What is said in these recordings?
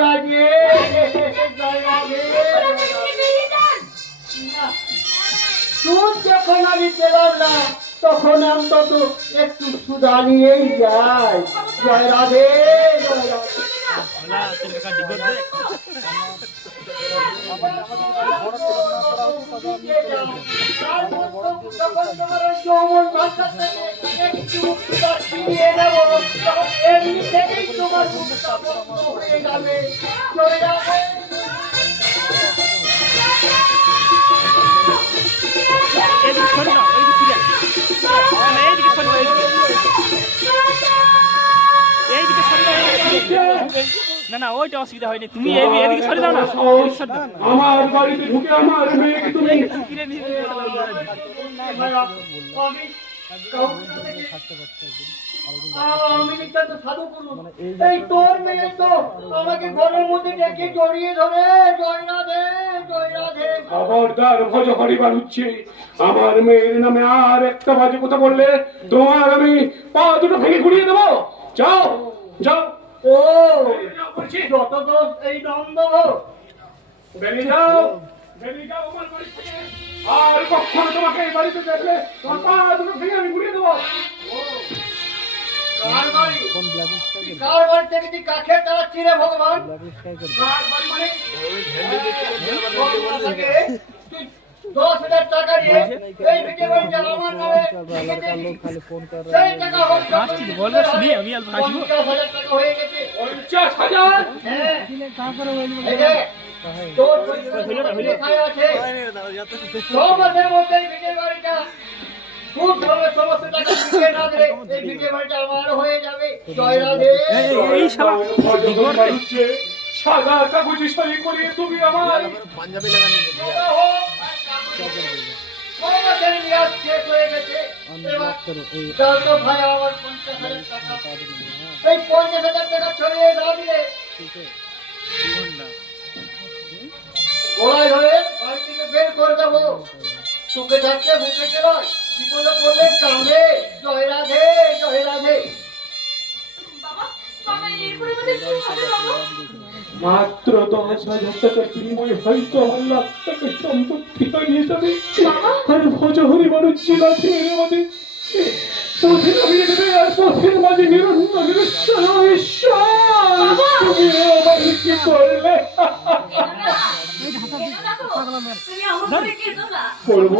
লাগে। সুদ যখন আমি পেলাম না তখন অন্তত একটু সুদা নিয়েই যাই। জয় রাধে, জয় রাধে। যৌবন ভাষা থেকে একটু ছিনিয়ে নেব, তখন এমনি থেকেই তোমার মুখটা বন্ধ হয়ে যাবে। জয় রাধে। না না ওইটা অসুবিধা হয়নি, তুমি এদিকে সরে দাও না। আমার বাড়িতে ঢুকে আমার মেয়েকে তুমি আমি নিতান্ত সাধু করুন, এই তোর মেয়ে তো আমাকে ঘরের মধ্যে ডেকে জড়িয়ে ধরে জয় রাধে, জয় রাধে। খবরদার ভজ হরিবার হচ্ছে। আমার মেয়ের নামে আর একটা বাজে কথা বললে তোমার আমি পা দুটো ভেঙে গুড়িয়ে দেবো। যাও যাও। ও যত দোষ এই নন্দ, বেরিয়ে যাও, বেরিয়ে যাও আমার বাড়ি থেকে। আর কখনো তোমাকে এই বাড়িতে দেখলে তোমার পা দুটো ভেঙে আমি গুড়িয়ে দেবো। কার বাড়ি? কার বাড়ি থেকে তুই কাকে চালাচ্ছি রে ভগবান? কার বাড়ি মানে? তুই 10,000 টাকা দিয়ে এই ভিটে বাড়িটা আমার নামে সেই টাকা বলবে শুনি আমি অল্প হাসবো। 50,000 টাকা হয়ে গেছে। 50,000? হ্যাঁ, এই যে তোর লেখায় আছে 6 মাসের মধ্যে এই ভিটে বাড়িটা খুব ভাবে সমস্ত টাকা দিতে না দিলে এই ভিটে বাড়িটা আমার হয়ে যাবে। জয় রাধে। এই শালা সাদা কাগজে সই করিয়ে তুমি আমার পাঞ্জাবি লাগানি ভাই আমার 50,000 টাকা, এই 50,000 টাকা ছড়িয়ে না দিলে গোড়ায় ধরে বাড়ি থেকে বের করে দেবো। সুখে থাকতে বুঝে গেল, বিপদে পড়লে কাঁদে। জয় রাধে, জয় রাধে। মাত্র 10,000 টাকার বিনিময়ে হয়তো আমার লাখ টাকার সম্পত্তি নিয়ে যাবে। আর ভজহরি মানুষ ছিল ছেড়ে আমাদের পথে নামিয়ে দেবে। আর পথের মাঝে নিরন্তর তুমি আমার কি করলে? বলবো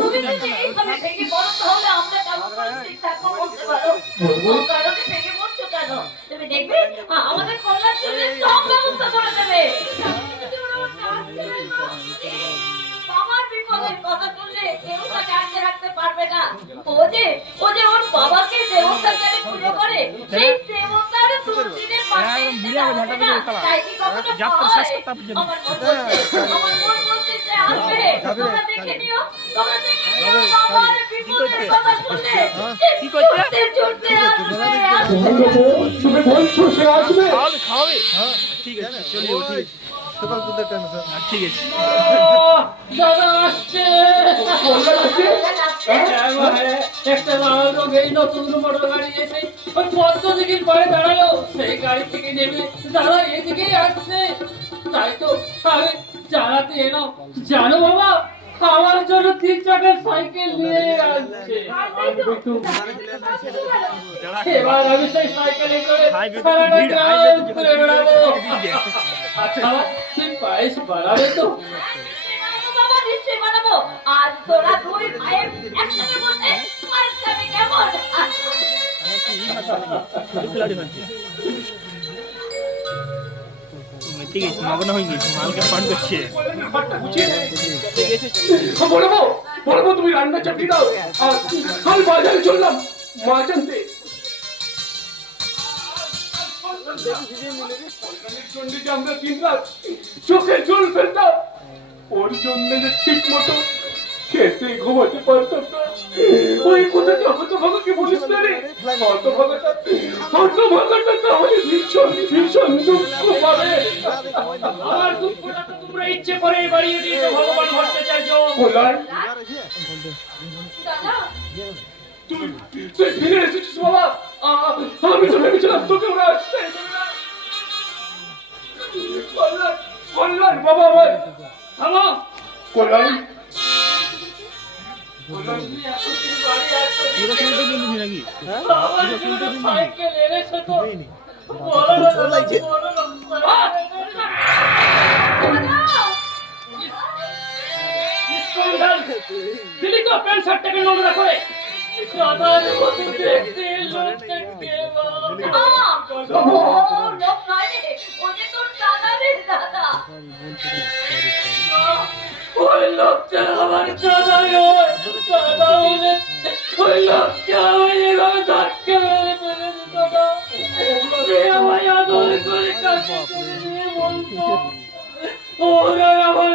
তুমি দেখবে আমাদের কল্যাণ সব ব্যবস্থা করে দেবে। বাবার বিপদের কথা শুনলে কেউ তাকে আটকে রাখতে পারবে না। ও যে ওর বাবাকে দেবতা জ্ঞানে পুজো করে, সেই দেবতার দুর্দিনের পাশে তাই কি কখনো আমার মন বলছে যে আসবে। তোমরা দেখে নিও, তোমরা দেখে নিও বাবার বিপদের কথা শুনলে কি করতে ছুটতে আসবে। তুমি বলছো সে আসবে? খাওয়াবে ঠিক আছে চলিও, ঠিক আছে সকাল দুধের টাইম স্যার। ঠিক আছে। দাদা আসছে, একটা লাল রঙের নতুন মোটর গাড়ি এসে ওই পদ্ম দিঘির পাড়ে দাঁড়ালো, সেই গাড়ি থেকে নেমে দাদা এদিকেই আসছে। তাই তো আমি জানাতে এলাম, জানো বাবা আমার জন্য 3 চাকার সাইকেল নিয়ে আসছে। এবার আমি সেই সাইকেলে করে সারাটা গ্রাম ঘুরে বেড়াবো। আচ্ছা তুই পায়েস বানাবে তো? বাবা নিশ্চয়ই বানাবো। আজ তোরা দুই ভাইয়ের একসাথে বসে পায়েস খাবি কেমন? ঠিক আছে মগন হয়ে গেছি, মালকে ফোন করছে। বলবো বলবো তুমি রান্না চাপি দাও। আর আমি বাজারে চললাম মাছ আনতে। আমরা 3 রাত চোখে জল ফেলতাম ওর জন্য যে ঠিক মতো খেতে ঘুমাতে পারতাম না। ওই কথাটা হতভাগাকে বলিস না রে। হতভাগাটা তাহলে ভীষণ ভীষণ দুঃখ পাবে। আমার দুঃখটা তো তোমরা ইচ্ছে করে বাড়িয়ে দিয়েছো ভগবান ভট্টাচার্য। বলাই দাদা তুই ফিরে এসেছিস বাবা। আমি তো ভেবেছিলাম তোকে ওরা আসছে। কল্যাণ কল্যাণ বাবা আমার থামো। কল্যাণ তুমি এতদিন বাড়ি আসছো, পুরো শুনতে কিন্তু নাকি আমার জন্য সাইকেল এনেছো তো? বলো না, বলো না, বলো না। স্কন্ডাল, দিলি তো প্যান্ট শার্টটাকে নোংরা করে। দাদার মতো দেখতে লোকটা কে বাবা? লোক নয় রে, ও যে তোর দাদা রে, দাদা। ওই লোকটা আমার দাদা নয়, দাদা হলে ওই লোকটা আমায় এভাবে ধাক্কা মেরে ফেলে দিত না। সে আমায় আদর করে কাছে করে নিয়ে বলতো, ওরা আমার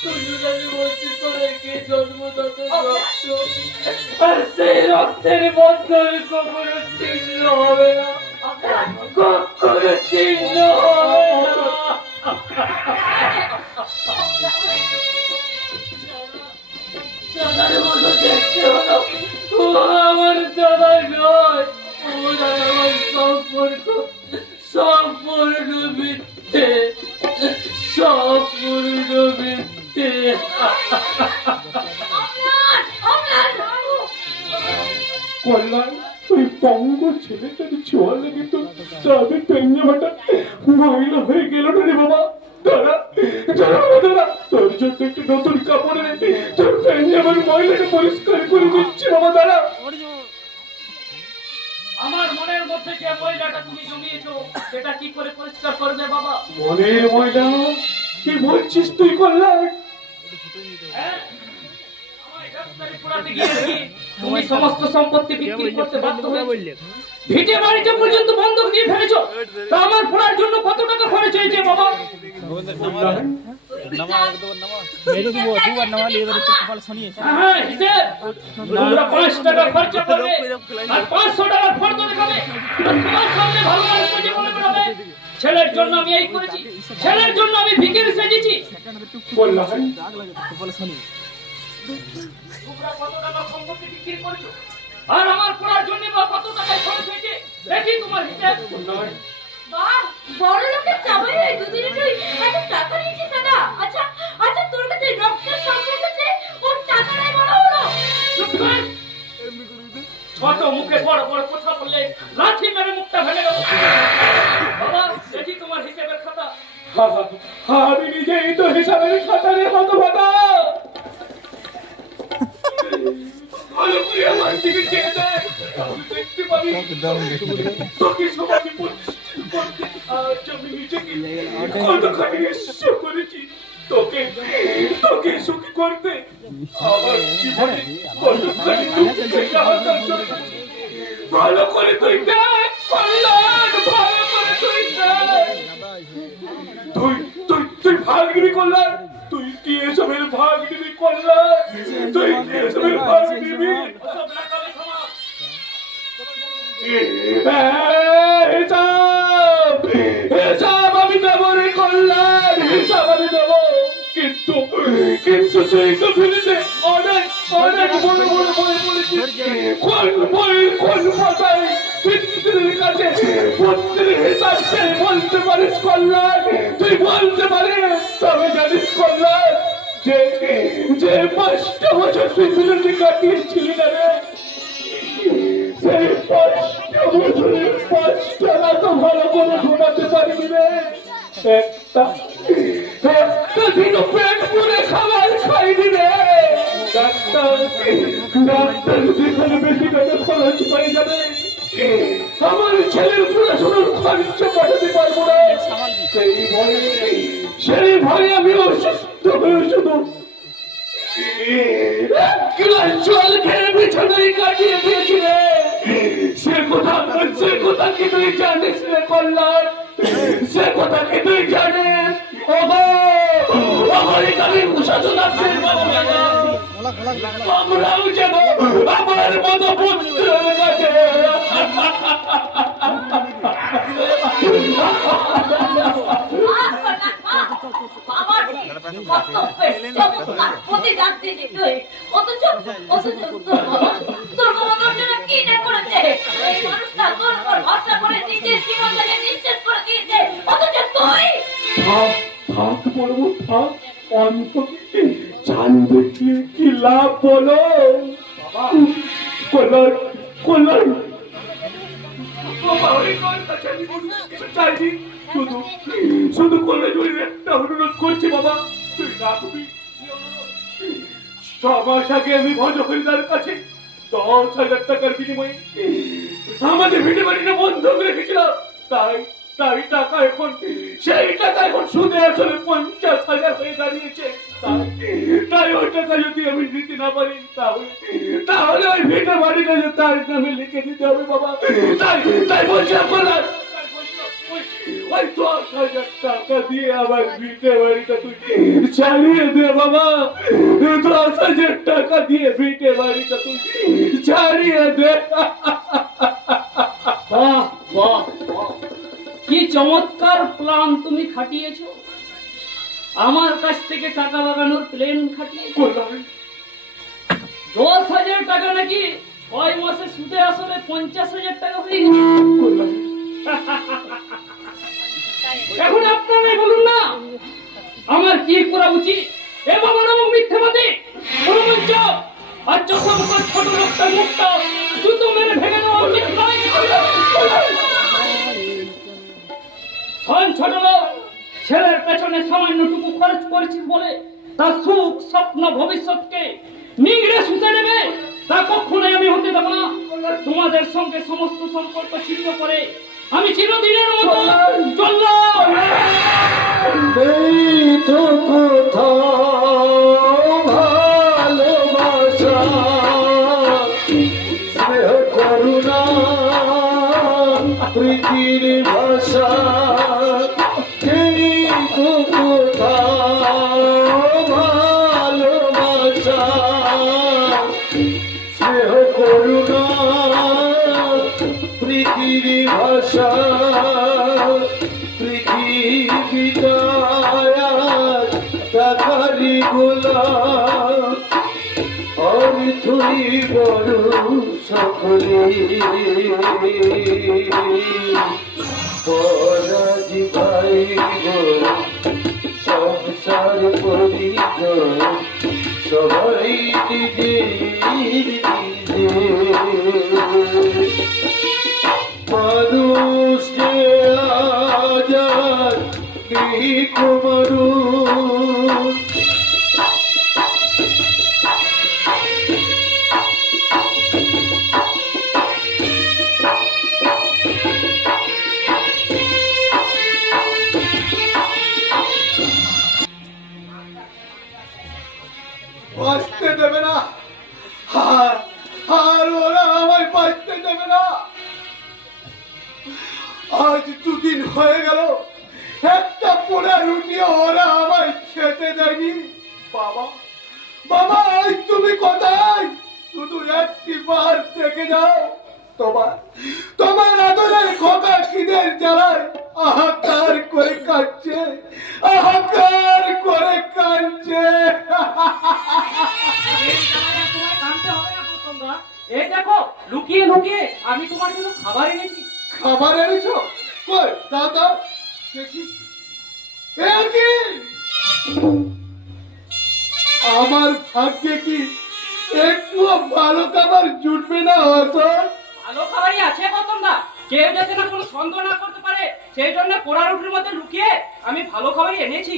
সুযোগালি বলছি তোদেরকে জন্মদাতা রক্ত, আর সেই রক্তের বন্ধন কখনো ছিন্ন হবে না, কখনো ছিন্ন হবে না। দাদার মতো দেখতে হলো, ও আমার দাদা নয়, ওরা আমার সম্পর্ক সম্পূর্ণ মিথ্যে, সম্পূর্ণ মিথ্যে। কল্যাণ ওই পঙ্গ ছেলেটার ছোঁয়া লেগে তো তাদের পেঞ্জামাটা মহিলা হয়ে গেল না রে বাবা। দাঁড়া দাঁড়া দাঁড়া, তোর জন্য একটু নতুন কাপড় এনে তোর পেঞ্জামার মহিলাকে পরিষ্কার করে দিচ্ছি বাবা। দাঁড়া, আমার মনের মধ্যে যে ময়লাটা তুমি জমিয়েছো সেটা কি করে পরিষ্কার করবে বাবা? মনের ময়লা কি বলছিস তুই কল্যাণ? হ্যাঁ? আমায় ডাক্তারি পড়াতে গিয়ে দেখি তুমি সমস্ত সম্পত্তি বিক্রি করতে বাধ্য হয়েছো, ভিটে বাড়িটা পর্যন্ত বন্ধক দিয়ে ফেলেছো। তা আমার পড়ার জন্য কত টাকা খরচ হয়েছে বাবা? মেরে দেবো দুবার নামালে এবারে তো কপাল শনিয়ে হ্যাঁ, হিসেব। তোমরা 5 টাকা খরচা করবে আর 500 টাকার ফর্দ দেখাবে, আর তোমার সামনে ভালো মানুষ জীবনে বেরোবে। ছেলের জন্য আমি এই করেছি, ছেলের জন্য আমি ভিখারি সেজেছি। কল্যাণ কপাল শনি তোমরা কত টাকা সম্পত্তি বিক্রি করেছো আর আমার পড়ার জন্য বা কত টাকা খরচ হয়েছে দেখি তোমার হিসাব। বাহ, বড় লোকের জামাই হয়ে দুদিনে তুই এত টাকা নিয়েছিস দাদা। আচ্ছা আচ্ছা, তোর কাছে রক্তের সম্পর্ক আছে, ওর টাকাটাই বড় হলো। চুপ কর। ছোট মুখে বড় বড় কথা বললে লাঠি মেরে মুখটা ভেঙে দেবো। বাবা, দেখি তোমার হিসাবের খাতা। আমি নিজেই তো হিসাবের খাতারের মতো বাবা। ভালো করে আমার দিকে চেয়ে দেখ, আমি দেখতে পারি তোকে সবাই বলছি। আজ আমি নিজেকে কতখানি নিঃস্ব করেছি তোকে তোকে সুখী করতে। আমার জীবনে কতখানি দুঃখ থেকে আসার জন্য। ভালো করে তুই দেখ কল্যাণ, ভালো করে তুই দেখ। তুই তুই তুই ভাগ নিবি কল্যাণ, তুই কি এসবের ভাগ নিবি কল্যাণ, তুই কি এসবের ভাগ নিবি? সব রাখালে ক্ষমা। হিসাব হিসাব আমি দেবো রে কল্যাণ, হিসাব আমি দেবো। কিন্তু কিন্তু তুই তো ফিরিতে অনেক অনেক বড় বড় বই বলেছিস। কোন বই কোন ভাষায় পিতৃর কাছে পুত্রের হিসাব সেই বলতে পারিস কল্যাণ? তুই বলতে পারিস? তবে জানিস কল্যাণ যে যে 5টা বছর পৃথিবীতে কাটিয়েছিলি না রে, সেই 5টা বছরের 5টা রাত ভালো করে ঘুমাতে পারবি রে। একটা দিনও পেট পুরে খাবার খাইনি রে। ডাক্তার যেখানে বেশি টাকা খরচ হয়ে যাবে, আমার ছেলের পড়াশোনার খরচ পাঠাতে পারবো না। সেই ভয়ে আমি অসুস্থ হয়ে শুধু গ্লাস জল খেয়ে বিছানায় কাটিয়ে দিয়েছি রে। সে কথা কি তুই জানিস রে কল্যাণ? সে কথা কি তুই জানিস? আমার এখানে প্রশাসন আছে, আমরাও যেন আমার মতো পুত্রের কাছে। থাক বলবো থাক, অন্তত চাল দেখিয়ে কি লাভ বলো? বাবা কল্যাণ কল্যাণ বাবা, ওই তোর কাছে আমি কিছু চাইনি, শুধু শুধু কল্যাণ একটা অনুরোধ করছি বাবা, তুই রাখবি। 6 মাস আগে আমি ভজ হরিদার কাছে 10,000 টাকার বিনিময়ে আমাদের ভিটে বাড়িটা বন্ধক রেখেছিলাম। তাই তাই টাকা এখন, সেই টাকা এখন সুদে আসলে 50,000 হয়ে দাঁড়িয়েছে। তাই ওই টাকা যদি আমি দিতে না পারি, তাহলে ওই ভিটে বাড়িটা যে তার নামে লিখে দিতে হবে বাবা। তাই তাই বলছিলাম বললাম, ওই 10,000 টাকা দিয়ে আমার ভিটে বাড়িটা তুই চালিয়ে দে বাবা। 10,000 টাকা দিয়ে ভিটে বাড়িটা তুই চালিয়ে দে। বাহ বাহ বাহ, কি চমৎকার প্ল্যান তুমি খাটিয়েছো। আমার কাছ থেকে টাকা লাগানোর প্ল্যান খাটিয়েছো। কল্যাণ 10,000 টাকা নাকি 6 মাসে সুদে আসলে 50,000 টাকা হয়ে গেছে। কল্যাণ এখন আপনারাই বলুন না আমার কি করা উচিত? এ বাবা নামক মিথ্যাবাদী প্রমঞ্চ আর চশমা ছোট লোকটা মুখটা জুতো মেরে ভেঙে দেওয়া উচিত নয়। ধন ছোট লোক, ছেলের পেছনে সামান্যটুকু খরচ করেছিস বলে তার সুখ স্বপ্ন ভবিষ্যৎকে নিংড়ে শুষে নেবে, তা কখনোই আমি হতে দেবো না। তোমাদের সঙ্গে সমস্ত সম্পর্ক ছিন্ন করে আমি চিরদিনের মতো চললাম। এই তো কোথাও ভালোবাসা, স্নেহ করুণা প্রীতির ভাষা। এই তো কোথাও ভালোবাসা, স্নেহ করুণা প্রীতির ভাষা। পৃথিবীটা টাকারি গোলাম, আর তুই বড় সকলে। পরাজি ভাই গো সংসার পরিজন, সবাই নিজের নিজের। মানুষ যে আজাদ কুমারু, বাঁচতে দেবে না, আর ওরা আমায় বাঁচতে দেবে না। আজ 2 দিন হয়ে গেল, একটা পোড়া রুটিও ওরা আমায় খেতে দেয়নি। বাবা বাবা, আজ তুমি কোথায়? শুধু একটি বার দেখে যাও। তোমার আদরের খোকা খিদের জ্বালায় আহাকার করে কাঁদছে, আহাকার করে কাঁদছে। এই দেখো, লুকিয়ে লুকিয়ে আমি তোমার জন্য খাবার এনেছি। খাবার এনেছো? কই দাও দাও দেখি। এ কি? আমার ভাগ্যে কি একটু ভালো খাবার জুটবে না? অসল ভালো খাবারই আছে গৌতমদা, কেউ যাতে না কোনো সন্দেহ না করতে পারে সেই জন্য পোড়া রুটির মধ্যে লুকিয়ে আমি ভালো খাবারই এনেছি।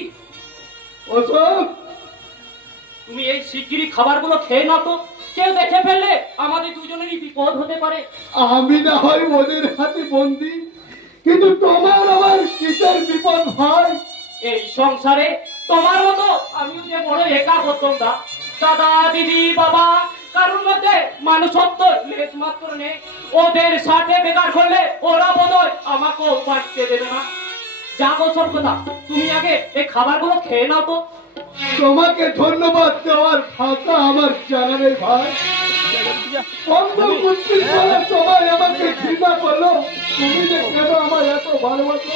অসল তুমি এই শিগগিরই খাবারগুলো খেয়ে নাও তো, কেউ দেখে ফেললে আমাদের দুজনেরই বিপদ হতে পারে। আমি না হয় ওদের হাতে বন্দি, কিন্তু তোমার আমার কিসের বিপদ ভাই? এই সংসারে তোমার মতো আমিও যে বড় একা গৌতমদা। দাদা দিদি বাবা কারোর মধ্যে মানুষত্ব লেশ মাত্র নেই। ওদের সাথে বেকার করলে ওরা বোধহয় আমাকেও বাঁচতে দেবে না। যাগো সর্বদা, তুমি আগে এই খাবারগুলো খেয়ে নাও তো। তোমাকে ধন্যবাদ দেওয়ার ভাষা আমার জানা নেই ভাই। অন্ধ কুস্তির বলে সবাই আমাকে ঘৃণা করলো, তুমি যে কেন আমার এত ভালোবাসো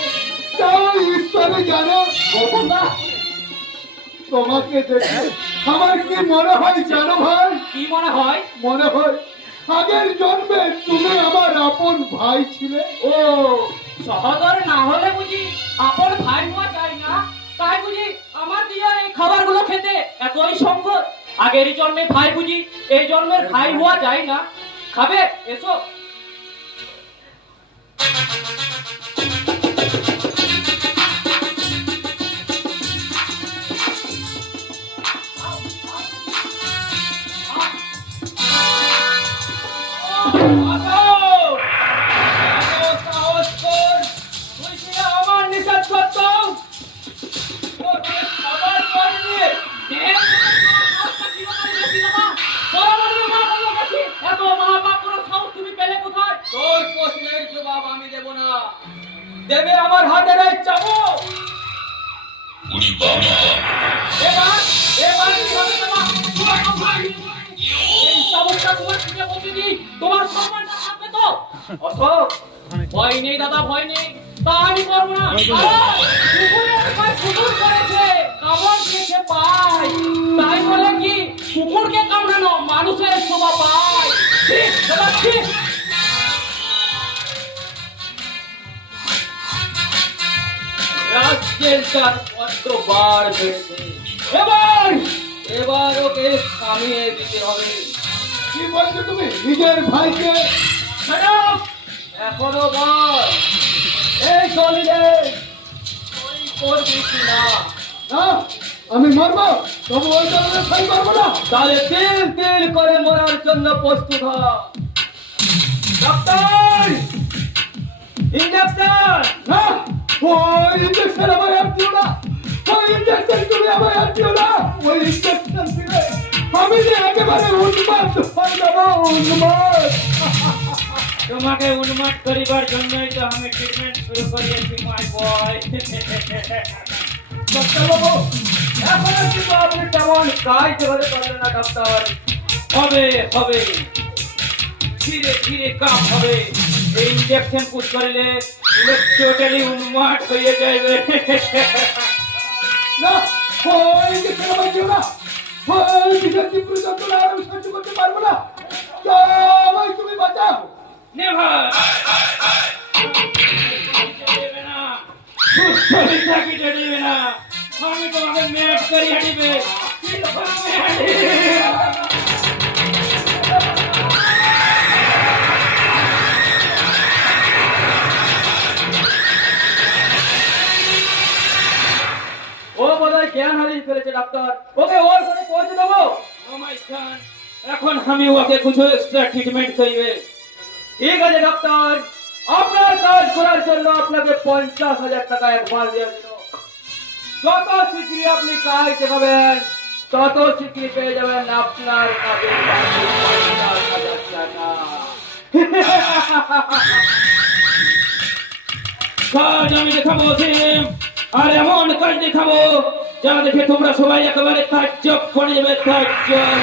তাও ঈশ্বরে জানো। গৌতমদা, তোমাকে দেখে আমার কি মনে হয় জানো ভাই? কি মনে হয়? মনে হয় আগের জন্মে তুমি আমার আপন ভাই ছিলে। ও সহদর না হলে বুঝি আপন ভাই হওয়া যায় না? তাই বুঝি আমার দিয়ে এই খাবারগুলো খেতে এতই সংকট? আগের জন্মে ভাই বুঝি এই জন্মের ভাই হওয়া যায় না? খাবে? এসো। আমার নিষেধ করতাম তোর প্রশ্নের জবাব আমি দেব না, দেবে আমার হাতের এই চাবুক। এবার এবার কি হবে তোমার? এই চাবুকটা তোমার পিঠে বসে দিই, তোমার সম্মানটা থাকবে তো? অশোক, ভয় নেই দাদা, ভয় নেই, তা আমি করবো না। কুকুরের ভয় কুকুর করেছে, কামড় খেতে পায়, তাই বলে কি কুকুরকে কামড়ানো মানুষের শোভা পায়? ঠিক, দাদা, ঠিক। রাস্কেলটার বড্ড বার বেড়েছে। এবার ওকে থামিয়ে দিতে হবে। কি বলছো তুমি? নিজের ভাইকে? ম্যাডাম, এখনো বল, এই চলিলে তুই করবি কি না? না, আমি মরবো, তবু ওই ধরনের ফাইল করবো না। তাহলে তিল তিল করে মরার জন্য প্রস্তুত হ। Doctor, injection. না, ওই ইঞ্জেকশন আমার আর দিও না। ওই ইঞ্জেকশন তুমি আমার আর দিও না। ওই ইঞ্জেকশন দিলে আমি যে একেবারে উন্মাদ হয়ে যাবো, উন্মাদ। তোমাকে উন্মাদ করিবার জন্যই তো আমি ট্রিটমেন্ট শুরু করিয়েছি মাই বয়। ডাক্তারবাবু, এখনো কিন্তু আপনি তেমন কাজ ধরে পারলেন না ডাক্তার। হবে হবে, ধীরে ধীরে কাজ হবে। এই ইঞ্জেকশন পুশ করলে টোটালি উন্মাদ হয়ে যাবে। না, ওই ইঞ্জেকশন আমার দিও না। ওই বিষের তীব্র যন্ত্রণা আর আমি সহ্য করতে পারবো না। আমায় তুমি বাঁচাও। নেভার দেবে না, সুস্থ কেটে দেবে না। আমি তোমাকে ম্যাট করিয়ে দিবে। ও বোধহয় জ্ঞান হারিয়ে ফেলেছে ডাক্তার, ওকে ওর করে পৌঁছে দেবো। ও মাই গড, এখন আমি ওকে কিছু এক্সট্রা ট্রিটমেন্ট করিবে। ঠিক আছে ডাক্তার, আপনার কাজ করার জন্য আপনাকে 50,000 টাকা অ্যাডভান্স দিয়ে দিল। যত শীঘ্রই আপনি কাজ দেখাবেন তত শীঘ্রই পেয়ে যাবেন আপনার কাজের 50,000 টাকা। কাজ আমি দেখাবো সিম, আর এমন কাজ দেখাবো যা দেখে তোমরা সবাই একেবারে তাজ্জব করে যাবে, তাজ্জব।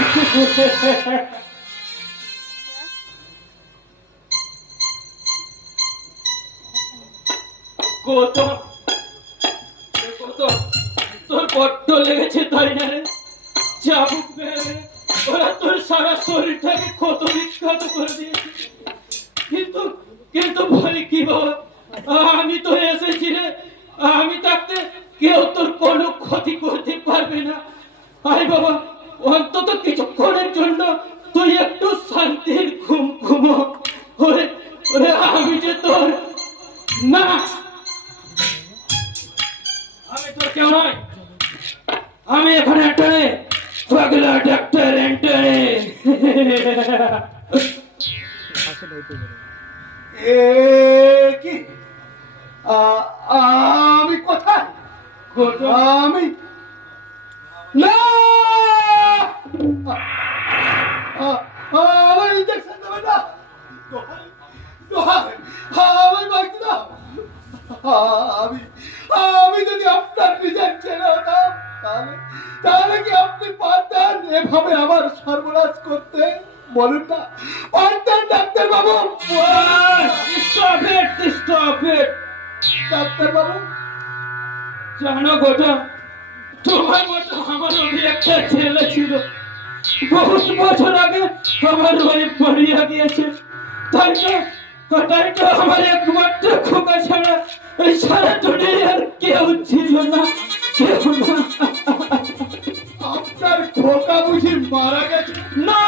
গৌতম, গৌতম, তোর বড্ড লেগেছে তাই না রে? চাবুক মেরে ওরা তোর সারা শরীরটাকে ক্ষত বিক্ষত করে দিয়েছে। কিন্তু কিন্তু বলি কি বাবা, আমি তো এসেছি রে, আমি থাকতে কেউ তোর কোনো ক্ষতি করতে পারবে না। আরে বাবা, অন্তত কিছুক্ষণের জন্য তুই একটু শান্তির ঘুম ঘুমো। ওরে ওরে, আমি যে তোর না, আমি তোর কেউ নয়, আমি এখানে একটা পাগলা ডাক্তার এন্টারে। এ কি? আমি কোথায়? আমি না, আমার ইঞ্জেকশন দেবে না। আমি বাঁচতে দাও। আমি যদি আপনার নিজের ছেলে হতাম, তাহলে কি আপনি পারতেন এভাবে আমার সর্বনাশ করতে? বলুন না, পারতেন doctor Babu? Stop it, stop it. Doctor বাবু, জানো গোটা, তোমার মতো আমারও একটা ছেলে ছিল, বহুত বছর আগে আমার ওই পড়িয়া গিয়েছে। তাই তো ওটাই তো আমার একমাত্র খোকা ছাড়া ওই সারা দুনিয়ার কেউ ছিল না, কেউ না। আপনার খোকা বুঝি মারা গেছে? না,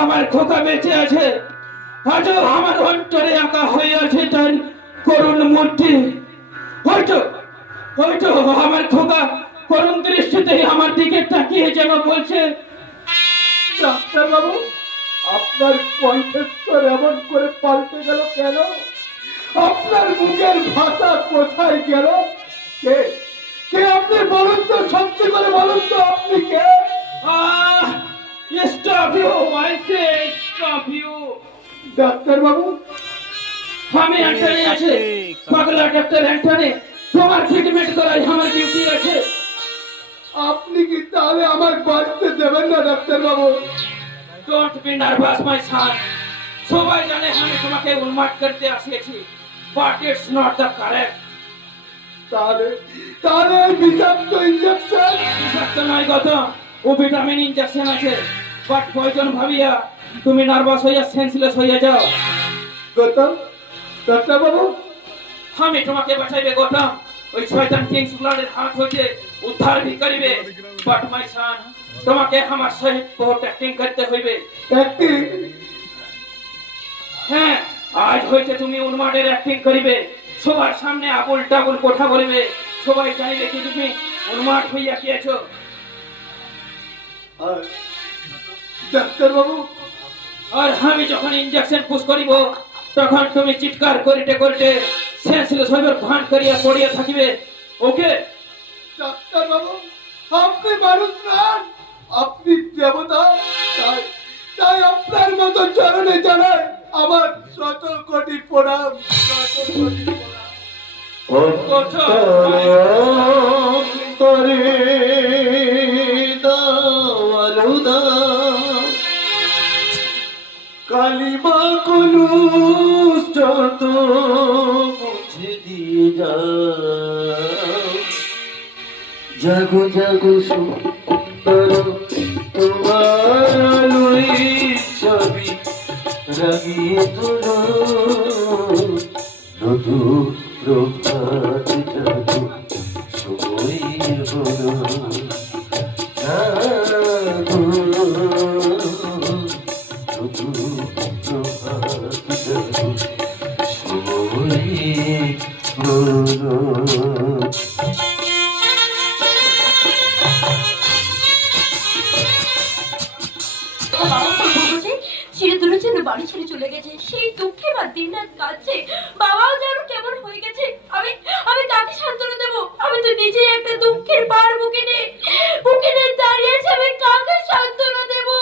আমার খোকা বেঁচে আছে। আজও আমার অন্তরে আঁকা হয়ে আছে তার করুণ মূর্তি। হয়তো হয়তো আমার খোকা করুণ দৃষ্টিতে আমার দিকে তাকিয়ে যেন বলছে, ডাক্তার বাবু, আপনার কণ্ঠস্বর এমন করে পাল্টে গেল কেন? আপনার মুখের ভাষা কোথায় গেল? কে কে আপনি বলুন তো, সত্যি করে বলুন তো, আপনি কে? Stop you, I say stop you. Doctor বাবু, আমি অ্যান্টনি আছে, পাগলা ডাক্তার অ্যান্টনি। তোমার ট্রিটমেন্ট করাই আমার ডিউটি আছে। আপনি কি তাহলে আমার বাঁচতে দেবেন না ডাক্তার বাবু? Don't be nervous my son. সবাই জানে আমি তোমাকে উন্মাদ করতে আসিয়েছি, but it's not the correct. তাহলে তাহলে ওই বিষাক্ত ইঞ্জেকশন? বিষাক্ত নয় গৌতম, ও ভিটামিন ইনজেকশন আছে, বাট প্রয়োজন ভাবিয়া তুমি নার্ভাস হইয়া সেন্সলেস হইয়া যাও। গৌতম, ডাক্তার বাবু, আমি তোমাকে বাঁচাইবে গৌতম, ওই শয়তান কিং সুলারের হাত হইতে উদ্ধার ভি করিবে। বাট মাই সান, তোমাকে আমার সহিত বহুত অ্যাক্টিং করতে হইবে। একটি হ্যাঁ, আজ হইতে তুমি উন্মাদের অ্যাক্টিং করিবে, সবার সামনে আবুল টাবুল কথা বলিবে, সবাই জানিবে কি তুমি উন্মাদ হইয়া গিয়েছো। আর ডাক্তার বাবু, আর আমি যখন ইনজেকশন পুশ করিব তখন তুমি চিৎকার করিতে করিতে সেন্সলেস হইবার ভান করিয়া পড়িয়া থাকিবে। ওকে? ডাক্তার বাবু, আপনি মানুষ না, আপনি দেবতা। তাই তাই আপনার মতো চরণে জানাই আমার শত কোটি প্রণাম, শত কোটি কালিমা কুলুস যত মুছে দিয়ে যাও, জাগো জাগো সুন্দর তোমার আলোয় ছবি রাগিয়ে তোলো, নতুন প্রভাত জাগো সময়ের বলো, জাগো নতুন প্রভাত জাগো সময়ের বলো। চিরদিনের জন্য বাড়ি ছেড়ে চলে গেছে, সেই দুঃখে বা দিন রাত কাটছে। বাবাও যেন কেমন হয়ে গেছে। আমি আমি তাকে সান্ত্বনা দেবো? আমি তো নিজেই একটা দুঃখের পার বুকে নিয়ে দাঁড়িয়ে আছি। আমি কাকে সান্ত্বনা দেবো?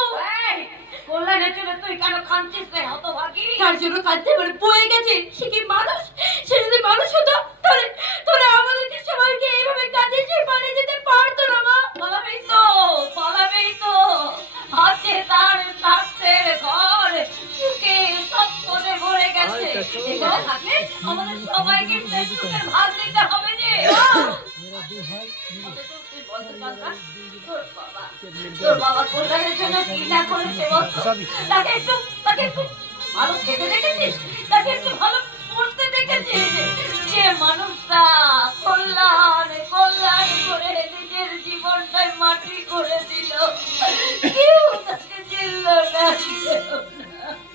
কল্যাণের জন্য তুই কেন কাঁদছিস রে হতভাগী? তার জন্য কাঁদতে পারে, বয়ে গেছে। সে কি মানুষ? সে যদি মানুষ হতো তাহলে তোরা আমাদেরকে সবাইকে এইভাবে কাঁদিয়ে সে পালিয়ে যেতে পারতো না। মা পালাবেই তো আছে তার স্বার্থের ঘর, সুখে সত্যতে ভরে গেছে। এগুলো থাকলে আমাদের সবাইকে সেই সুখের ভাগ নিতে হবে যে। তুই বলতে পারবা তোর বাবা কল্যাণের জন্য কি না করেছে বলতো? তাকে একটু ভালো খেতে দেখেছিস? তাকে একটু ভালো পড়তে দেখেছিস? যে মানুষটা কল্যাণ করে নিজের জীবনটাই মাটি করে দিল, কেউ তাকে চিনল না।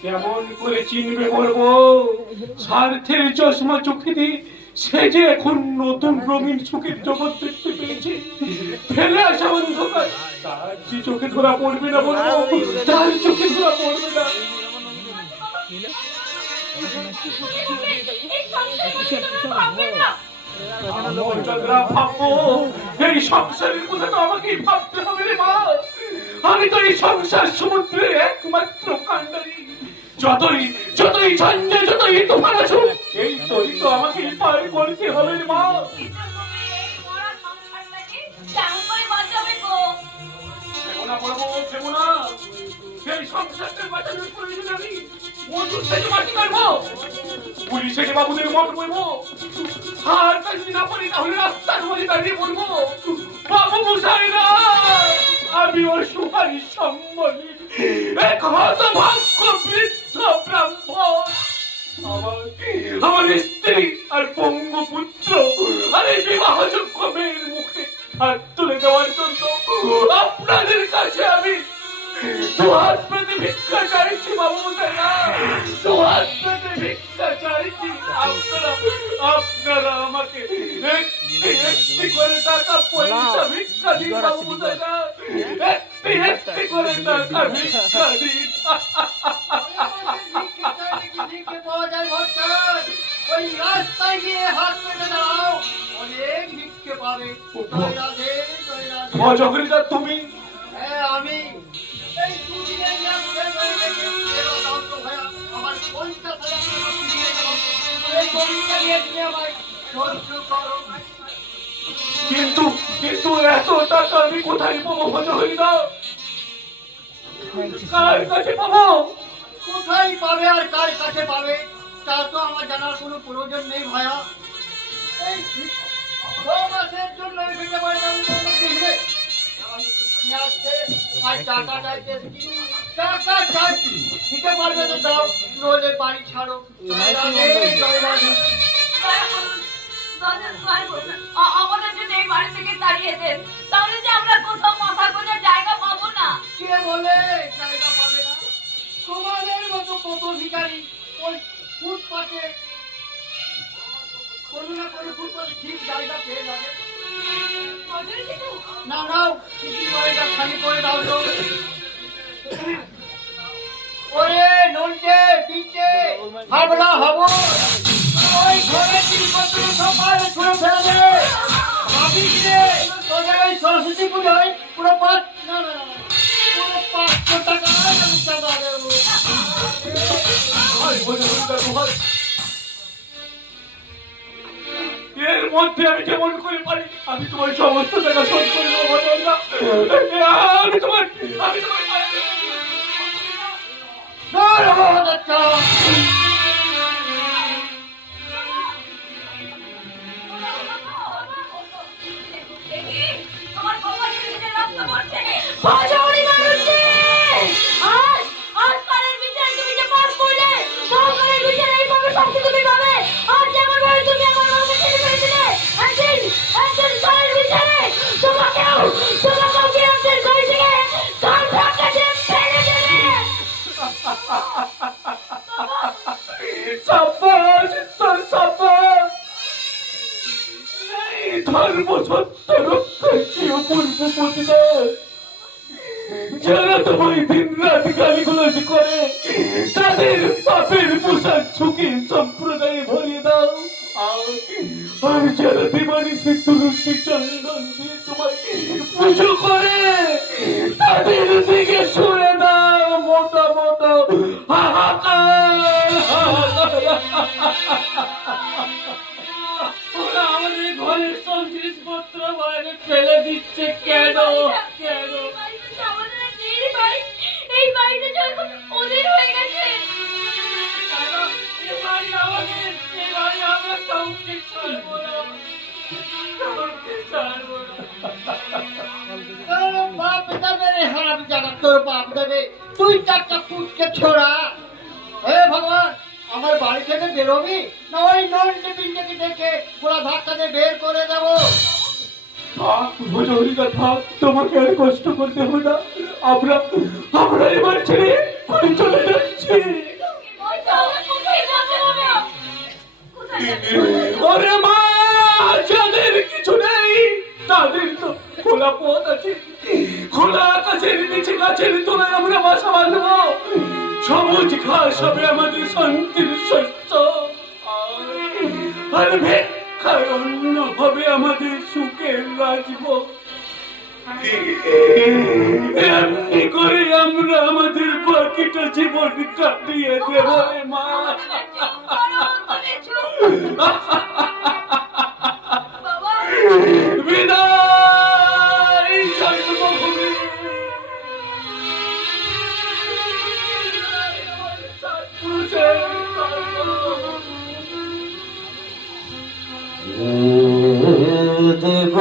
কেমন করে চিনবে বলবো? স্বার্থের চশমা চোখে দিয়ে সে যে এখন নতুন রঙিন সুখের জগৎ দেখতে পেয়েছে। ফেলে আসা অন্ধকার তার যে চোখে ধরা পড়বে না বলবো, তার চোখে ধরা পড়বে না। এই সংসার ভাববে না। আমরা ভাববো, এই সংসারের কথা তো আমাকেই ভাবতে হবে রে মা। আমি তো এই সংসার সমুদ্রের একমাত্র কান্ডারি। যতই ঝঞ্ঝে, যতই তুফান আসুক, এই তরি তো আমাকে পার করতে হবে রে মা। ভেবনা পড়বো, ভেবনা। এই সংসারকে বাঁচানোর প্রয়োজন আমি মজুর থেকে মাটি কাটবো, পুলিশে বাবুদের মত বলবো, আর তাই যদি না পারি তাহলে রাস্তার মধ্যে দাঁড়িয়ে বলবো, বাবু মশাই না, আমি ওর সুপারিশ সম্বন্ধে এক হতভাগ্য বৃদ্ধ ব্রাহ্মণ। আমার স্ত্রী আর বঙ্গপুত্র আর এই বিবাহযোগ্য মেয়ের মুখে হাত তুলে দেওয়ার জন্য আপনাদের কাছে আমি দুহাত পেতে ভিক্ষা চাইছি বাবু দাদা, দুহাত পেতে ভিক্ষা চাইছি। আপনারা আমাকে একটি করে টাকা পয়সা ভিক্ষা দিন বাবু দাদা, একটি করে টাকা ভিক্ষা দিন। ভিক্ষে পাওয়া যায় ভট্টার, ওই রাস্তায় গিয়ে হাত পেতে দাও, অনেক ভিক্ষে পাবে। জয় রাধে, জয় রাধে। অজগরিদা তুমি? হ্যাঁ আমি। এই দুদিনের মধ্যে এরা দাও তো ভাইয়া, আমার 50,000 টাকা ফিরিয়ে দাও। এই গরিবটা নিয়ে তুমি আমায় সহ্য করো। কিন্তু কিন্তু এত টাকা আমি কোথায় পাবো অজগরিদা? কার কাছে পাবো? কোথায় পাবে আর কার কাছে পাবে তা তো আমার জানার কোনো প্রয়োজন নেই ভাইয়া। এই 6 মাসের জন্য এই ভিটে বাড়িটা আমি তোমাকে দেখবে। আর টাকা চাইতে এসেছি, টাকা চাইছি, দিতে পারবে তো দাও, নইলে বাড়ি ছাড়ো। জয় রাধে, জয় রাধে। আমাদের যদি এই বাড়ি থেকে তাড়িয়ে দেন তাহলে যে আমরা কোথাও মাথা গোঁজার জায়গা পাবো না। কে বলে জায়গা পাবে না? তোমাদের মতো কত ভিখারি ওই ফুটপাতে কোনো না কোনো ফুটপাতে ঠিক জায়গা পেয়ে যাবে। না নাও, কিছু বাড়িটা খালি করে দাও তো। ওরে নন্টে পিঠে হাবলা হব, ওই ঘরে জিনিসপত্র সব বাইরে ছুঁড়ে ফেলে দে। ভাবিস রে তোদের ওই সরস্বতী পুজোয় পুরো না না না, পুরো 500 টাকা আমি চাঁদা দেবো। এর মধ্যে আমি যেমন করে পারি আমি তোমার সমস্ত টাকা শোধ করে দেবো অজগরিদা। আমি তোমার ধন্যবাদ, আচ্ছা। আমার বাবা নিজের রক্ত পড়ছে, বাজাওয়ারি মানুষে। আজ কালের বিচার তুমি যে পাপ করলে, মহাকালের বিচার এইভাবে শাস্তি তুমি পাবে। আর যেমন ভাবে তুমি আমার বাবাকে ছেড়ে ফেলেছিলে, একদিন কালের বিচারে তোমাকেও গ্রেফতার করে থেকে কান কাছে ফেলে দেবে। সাব্বাস, তোর সাব্বাস। এই ধর্ম সত্য রক্ষার কি অপূর্ব প্রতিদান। যারা তোমায় দিন রাত গালিগুলোজ করে তাদের পাপের পোশাক ঝুঁকে সম্প্রদায়ে ভরিয়ে দাও। আর যারা দেবানিসে তুলসী চন্দন দিয়ে তোমায় পুজো করে তাদের দিকে ছুড়ে দাও মোটা মোটা হাহাকার। ওরা আমাদের ঘরের সব জিনিসপত্র বাইরে ফেলে দিচ্ছে কেন? কেন? আমাদের আর নেই রে ভাই, এই বাড়িটা যখন ওদের হয়ে গেছে। এ বাড়ি আমাদের, এ বাড়ি আমরা কাউকে ছাড়বো না, কাউকে ছাড়বো না। তোর বাপ দেবে রে হারাম জানা, তোর বাপ দেবে। তুই চারটা ফুটকে ছোড়া। হে ভগবান, আমার বাড়ি থেকে বেরোবি না ওই নন্টে পিন্টকে ডেকে গোলা ধাক্কা দিয়ে বের করে দেবো। থাক অজগরিদা, থাক, তোমাকে আর কষ্ট করতে হবে না। আমরা এবার ছেড়ে বাড়ি চলে যাচ্ছি। ওই তো আমার কোথায় যেতে হবে? কোথায় যেতে হবে? ওরে মা, যাদের কিছু নেই তাদের তো খোলা পথ আছে। খোলা আকাশের নিচে গাছের তলায় আমরা বাসা বাঁধবো। সবুজ ঘাস হবে আমাদের শান্তির শস্য। আর ভিক্ষায় অন্ন হবে আমাদের সুখের রাজভোগ। এমনি করে আমরা আমাদের বাকিটা জীবন কাটিয়ে দেব রে মা। বাবা, বিদায় জন্মভূমি। দেব